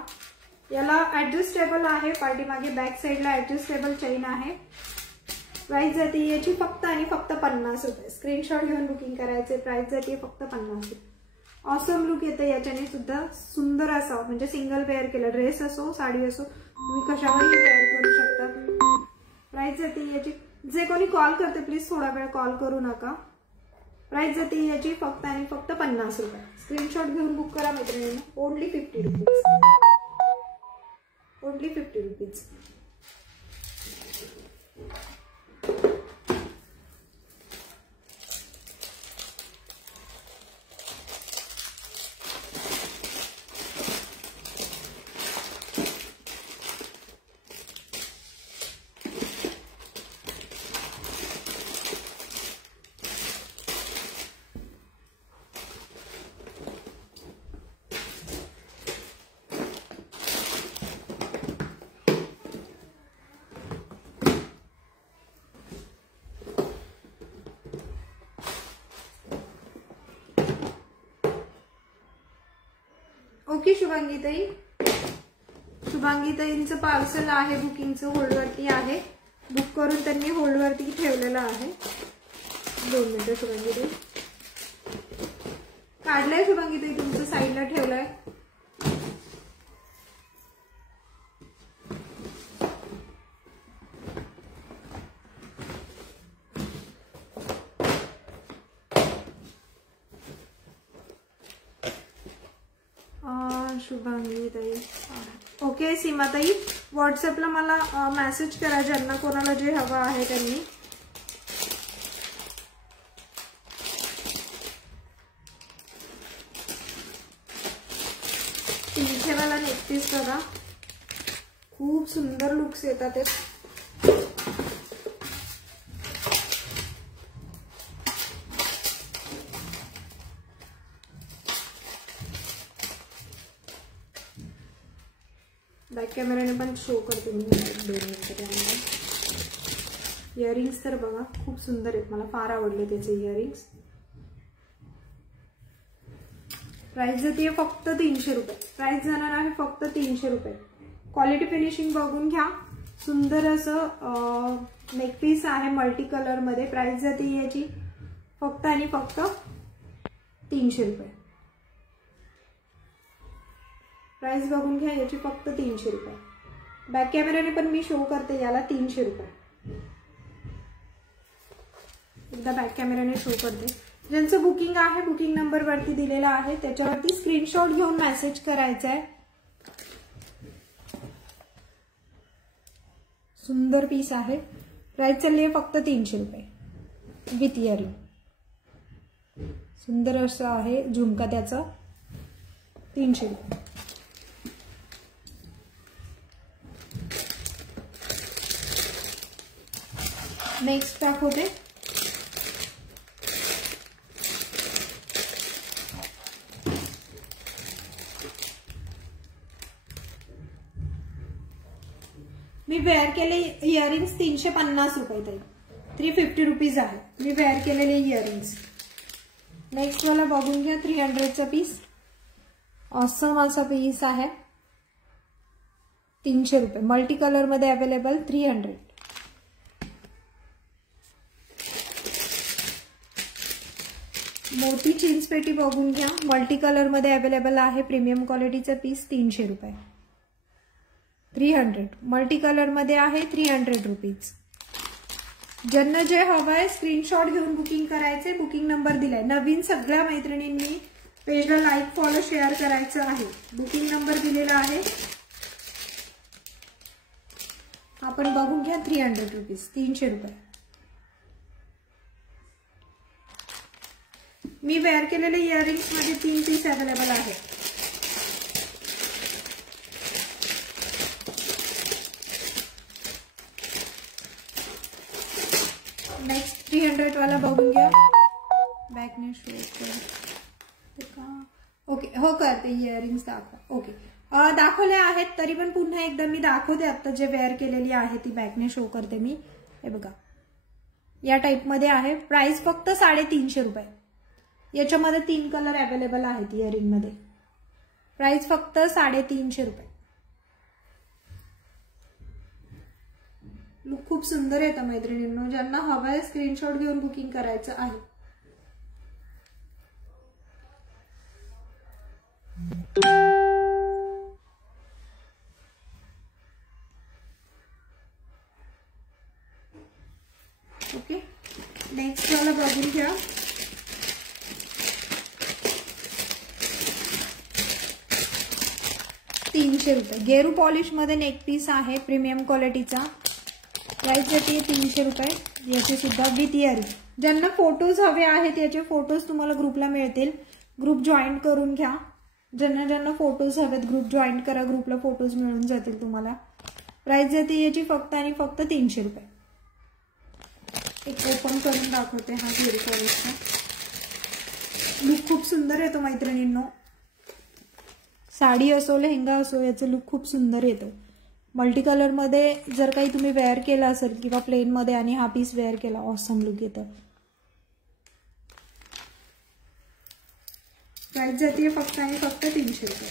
याला ऍडजस्टेबल आहे. पाठीमागे बॅक साइडला ऍडजस्टेबल चेन आहे. प्राइस जाते याची फक्त आणि फक्त 50 रुपये. स्क्रीनशॉट घेऊन बुकिंग करायचे. प्राइस जाते फक्त 50 रुपये. ऑसम लुक येते याच्याने सुद्धा. सुंदर असा, म्हणजे सिंगल वेअर केला, ड्रेस असो साडी असो तुम्ही कशावरही वेअर करू शकता. प्राइस जाते याची, जे कोणी कॉल करते प्लीज थोडा वेळ कॉल करू नका. प्राइस जाते याची फक्त आणि फक्त 50 रुपये. स्क्रीनशॉट घेऊन बुक करा मैत्रिणींना. Only 50 rupees. Only 50 rupees. Okay, शुभांगीताई. शुभांगीताईंचं पार्सल आहे बुकिंगचं, होल्डवरती आहे. बुक करून त्यांनी होल्डवरती ठेवलेलं आहे. 2 मिनिटं. शुभांगीताई काढलंय. शुभांगीताई तुमचं साईडला ठेवलंय. शुभांगीताई. ओके सीमाताई, व्हॉट्सअपला मला मेसेज करा ज्यांना कोणाला जे हवं आहे त्यांनी. तीनशेवाला नेकपीस बघा, खूप सुंदर लुक्स येतात ते. बॅक कॅमेराने पण शो करते मी. 2 मिनिटं. इयरिंग्स तर बघा खूप सुंदर आहेत. मला फार आवडले त्याचे इयरिंग्स. प्राइस जाते फक्त 300 रुपये. प्राइस जाणार आहे फक्त 300 रुपये. क्वालिटी फिनिशिंग बघून घ्या. सुंदर असं नेकपीस आहे मल्टी कलर मध्ये. प्राइस जाते याची फक्त आणि फक्त 300 रुपये. प्राइस बघून घ्या याची फक्त 300 रुपये. बॅक कॅमेराने पण मी शो करते याला 300 रुपये. एकदा बॅक कॅमेराने शो करते. ज्यांचं बुकिंग आहे बुकिंग नंबर वरती दिलेला आहे त्याच्यावरती स्क्रीनशॉट घेऊन मेसेज करायचा आहे. सुंदर पीस आहे. प्राइस चालली आहे फक्त 300 रुपये विथ इयरिंग. सुंदर असं आहे झुमका त्याचा. 300 रुपये. नेक्स्ट पॅक होते. मी वेअर केले इयरिंग्स 350 रुपये ताई. 350 रुपीज आहे मी वेअर केलेले इयरिंग्स. नेक्स्ट वाला बघून घ्या, 300चा पीस. ऑसम असा पीस आहे. 300 रुपये. मल्टी कलर मध्ये अवेलेबल. 300. मोती चिंचपेटी बघून घ्या. मल्टी कलर मध्ये अवेलेबल आहे. प्रीमियम क्वालिटीचा पीस. 300 रुपये. 300. मल्टी कलर मध्ये आहे. 300 रुपीज. ज्यांना जे हवं आहे स्क्रीनशॉट घेऊन बुकिंग करायचे. बुकिंग नंबर दिलाय. नवीन सगळ्या मैत्रिणींनी पेजला लाईक फॉलो शेअर करायचं आहे. बुकिंग नंबर दिलेला आहे. आपण बघून घ्या. 300 रुपीज. 300 रुपये. मी वेअर केलेले इयरिंग्स मध्ये 3 पीस अवेलेबल आहे. नेक्स्ट 300 वाला बघून घ्या. बॅकने शो कर. ओके, हो करते. इयरिंग्स दाखवा. ओके, दाखवले आहेत तरी पण पुन्हा एकदा मी दाखवते. आता जे वेअर केलेली आहे ती बॅकने शो करते मी. हे बघा, या टाइप मध्ये आहे. प्राइस फक्त 350 रुपये. याच्यामध्ये 3 कलर अवेलेबल आहेत इयरिंग मध्ये. प्राइस फक्त 350 रुपये. लुक खूप सुंदर येतं मैत्रिणींनो. ज्यांना हवं आहे स्क्रीनशॉट घेऊन बुकिंग करायचं आहे. ओके, नेक्स्ट वाला बघून घ्या. ₹300. गेरू पॉलिश मध्ये नेक पीस आहे. प्रीमियम क्वालिटीचा. प्राइस येते 300 रुपये. याचे सुद्धा विथ इयरिंग. ज्यांना फोटोज हवे आहेत याचे फोटोज तुम्हाला ग्रुपला मिळतील. ग्रुप जॉईन करून घ्या. ज्यांना फोटोज हवेत ग्रुप जॉईन करा. ग्रुपला फोटोज मिळून जातील तुम्हाला. प्राइस येते याची फक्त आणि फक्त 300 रुपये. एक ओपन करून दाखवते. हा गेरू पॉलिशचा लुक खूप सुंदर येतो मैत्रिणींनो. साडी असो लेहंगा असो याचं लुक खूप सुंदर येतो. मल्टी कलर मध्ये जर काही तुम्ही वेअर केला असेल किंवा प्लेन मध्ये आणि हा पीस वेअर केला, ऑसम लुक येतं. प्राइस जाते फक्त आणि फक्त 300 रुपये.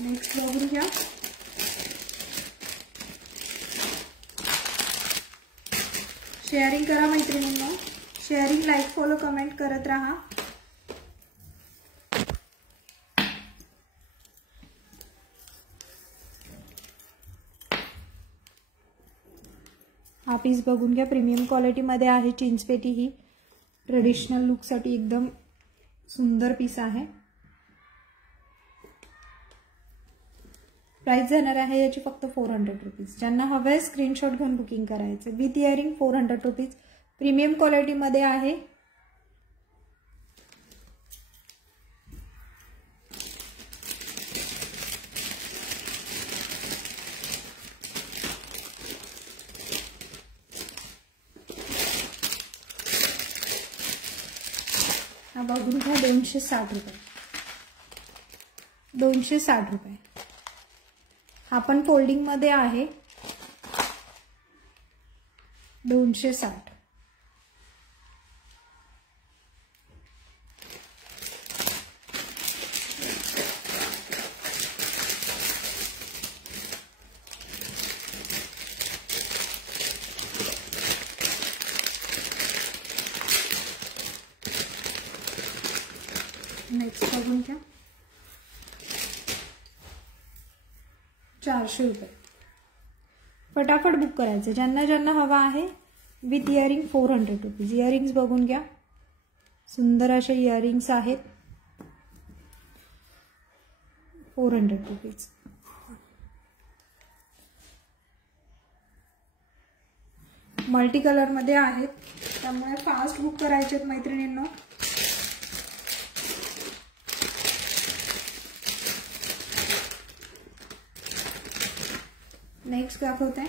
नेक्स्ट बघून घ्या. शेअरिंग करा मैत्रिणींनो. शेअरिंग, लाईक, फॉलो, कमेंट करत राहा. हा पीस बघून घ्या. प्रीमियम क्वालिटी मध्ये आहे. चिंचपेटी ही ट्रेडिशनल लुक साठी एकदम सुंदर पीस आहे. प्राइस जाणार आहे याची फक्त 400 रुपीज. ज्यांना हवे स्क्रीनशॉट घेऊन बुकिंग करायचं. With earring 400 rupees. Premium quality मध्ये आहे. हा बघून घ्या. 260 रुपये. 260 रुपये. हा पण फोल्डिंग मध्ये आहे. 260. नेक्स्ट बघून घ्या. 400 रुपये. फटाफट बुक करायचं. ज्यांना हवा आहे. With earring 400 rupees. इयरिंग्स बघून घ्या. सुंदर असे इयरिंग्स आहेत. 400 रुपीज. मल्टी कलर मध्ये आहेत त्यामुळे फास्ट बुक करायचे आहेत मैत्रिणींनो. नेक्स्ट दाखवते.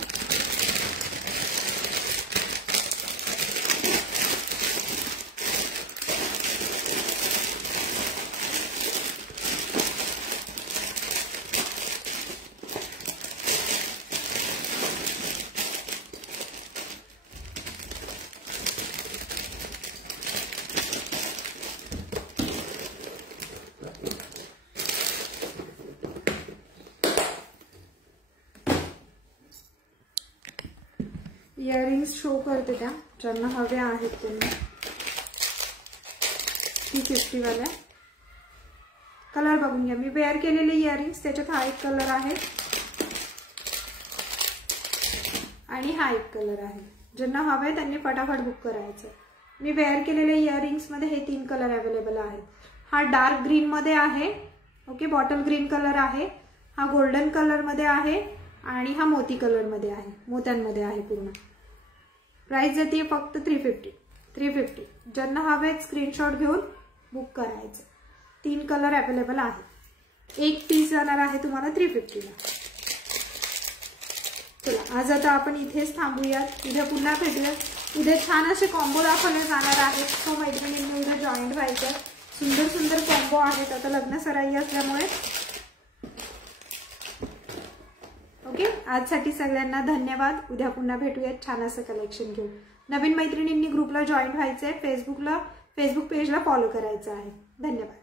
इयरिंग्स शो करते त्या ज्यांना हवे आहेत त्यांना. 350 वाल्या. कलर बघून घ्या. मी वेअर केलेले इयरिंग्स त्याच्यात हा एक कलर आहे आणि हा एक कलर आहे. ज्यांना हवे त्यांनी फटाफट बुक करायचं. मी वेअर केलेले इयरिंग्स मध्ये हे 3 कलर अवेलेबल आहेत. हा डार्क ग्रीन मध्ये आहे, ओके, बॉटल ग्रीन कलर आहे, हा गोल्डन कलर मध्ये आहे आणि हा मोती कलर मध्ये आहे, मोत्यांमध्ये आहे पूर्ण. प्राइस येते फक्त 350. ज्यांना हवे स्क्रीनशॉट घेऊन बुक करायचं. 3 कलर अवेलेबल आहेत. एक पीस जाणार आहे तुम्हाला 350 ला. चला आज आता आपण इथेच थांबूयात. उद्या पुन्हा भेटूयात. उद्या छान असे कॉम्बो दाखवले जाणार आहेत. तो मैत्रिणींनी उद्या जॉईंट व्हायचं. सुंदर सुंदर कॉम्बो आहेत. आता लग्न सराई असल्यामुळे. ओके, आजसाठी सगळ्यांना धन्यवाद. उद्या पुन्हा भेटूयात छान असं कलेक्शन घेऊन. नवीन मैत्रिणींनी ग्रुपला जॉईन व्हायचंय. फेसबुक पेजला फॉलो करायचं आहे. धन्यवाद.